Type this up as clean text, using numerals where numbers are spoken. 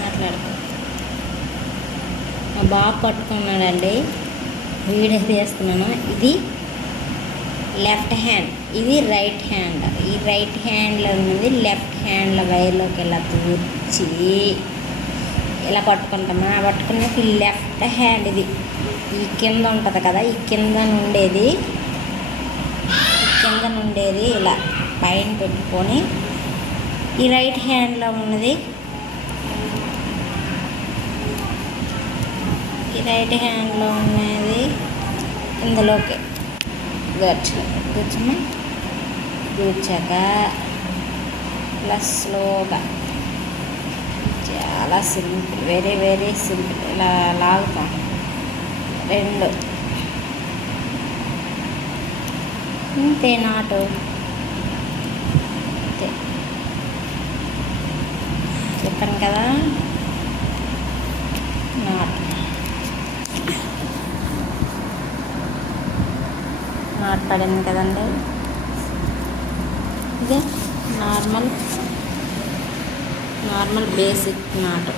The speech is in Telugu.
మాట్లాడుకో. మా బాబు పట్టుకున్నాడండి, వీడియో తీస్తున్నాను. ఇది లెఫ్ట్ హ్యాండ్, ఇది రైట్ హ్యాండ్. ఈ రైట్ హ్యాండ్లో ఉన్నది లెఫ్ట్ హ్యాండ్లో వైర్లోకి ఇలా తూర్చి ఇలా పట్టుకుంటామా. పట్టుకున్నాక ఈ లెఫ్ట్ హ్యాండ్ ఇది ఈ కింద ఉంటుంది కదా, ఈ కింద నుండేది ఇలా పైన పెట్టుకొని, ఈ రైట్ హ్యాండ్లో ఉన్నది ఇందులోకి దూర్చాక ఇలా స్లోగా, చాలా సింపుల్, వెరీ వెరీ సింపుల్. ఇలా లాగుతాం రెండు, ఇంతే నాటు. అంతే చెప్పాను కదా, నాటు పడింది కదండి. ఇదే నార్మల్ బేసిక్ నాటు.